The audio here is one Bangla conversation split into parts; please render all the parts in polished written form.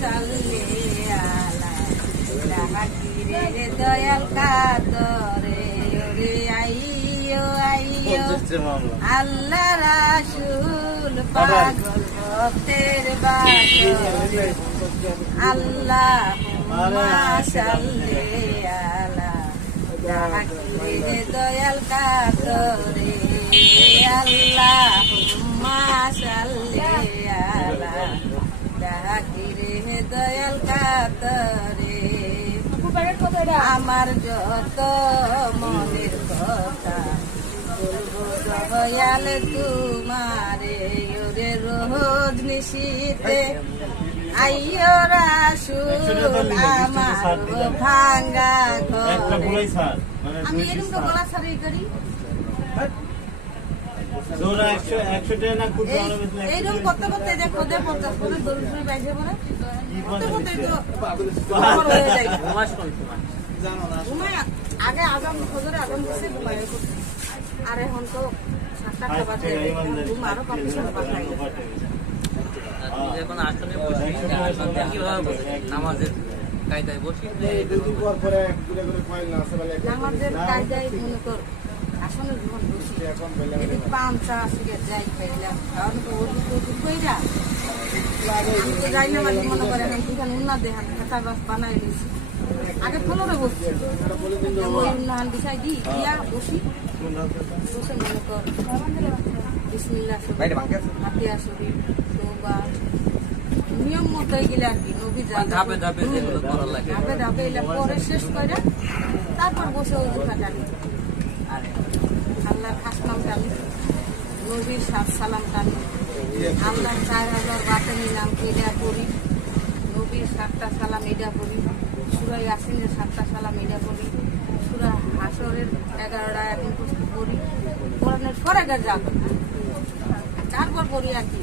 সাল্লি আলা ডাকিরে দয়াল কাতরে ওরে আইয়ো আইয়ো আল্লাহ রাসূল পাগল ভক্তের বাসর আল্লাহুম্মা সাল্লি আলা ডাকিরে দয়াল কাতরে আল্লাহুম্মা সাল্লি আলা ডাকিরে দয়াল কাতরে আমার যত মনের কথা বলবো দয়াল তোমারে ওরে রোজ নিশীতে আইয়ো রাসূল আমার ভাঙ্গা ঘরে আমি এরকম গলা ছাড়াই করি এইরকম করতে করতে যে খোদে 50 করে দরুদ বাইছে বলে করতে করতে তো হয়ে যায় আগে আগাম খোদরে আগাম দিছে ঘুমায় আর এখন তো 7টা খাবার দেয় ঘুম আরো পাঁচ খাবার এখন আসলে বসি কিভাবে নামাজের কায়দায় বসি নামাজের কায়দায় মনে কর আসলে যখন বসি পাঁচটা আসলে যাই পাইলাম কারণ তো ওটুকু কইরা আমি তো যাই না মানে মনে করে এখন দুখান উন্না দেখান খাতা বাস বানাই দিয়েছি আগে ফলরে বসছি ওই উন্নাহান বিষয় দিই দিয়া বসি বসে মনে কর বিসমিল্লাহ হাতিয়া শরীফ তওবা নিয়ম মতো গেলে আর কি নবী ধাপে ধাপে যেগুলো করা লাগে ধাপে ধাপে এলে পরে শেষ করে তারপর বসে ওই কাটানি আল্লাহর খাস নাম টানি নবীর সাত সালাম টানি আল্লাহর 4000 বাতেনি নাম এটা পড়ি নবীর 7টা সালাম এটা পড়ি সূরা ইয়াসিনের 7টা সালাম এটা পড়ি সূরা হাসরের 11টা আয়াত মুখস্থ পড়ি কোরআনের সরাগা যা তারপর পড়ি আর কি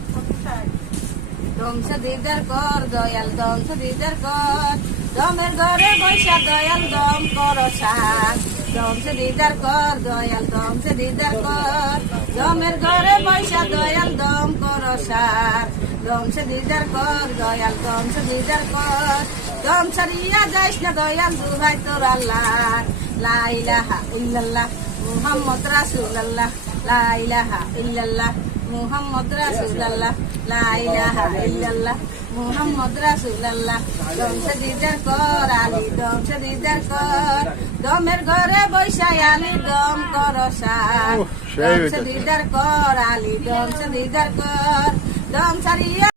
ধ্বংস দিদার কর দয়াল ধ্বংস দিদার কর দমের ঘরে বৈশা দয়াল দম কর সার ধ্বংস দিদার কর দয়াল ধ্বংস দিদার কর দমের ঘরে বৈশা দয়াল দম কর সার ধ্বংস দিদার কর দয়াল ধ্বংস দিদার কর দম ছাড়িয়া যাইস না দয়াল দুহাই তোর আল্লাহ লা ইলাহা ইল্লাল্লাহ মুহাম্মদ রাসূলুল্লাহ লা ইলাহা ইল্লাল্লাহ মুহাম্মদ রাসূলুল্লাহ লা ইলাহা ইল্লাল্লাহ মুহাম্মদ রাসূলুল্লাহ ধ্বংস দিদার কর আলী ধ্বংস দিদার কর দমের ঘরে বৈশা আলী দম কর সার ধ্বংস দিদার কর আলী ধ্বংস দিদার কর দম ছাড়িয়া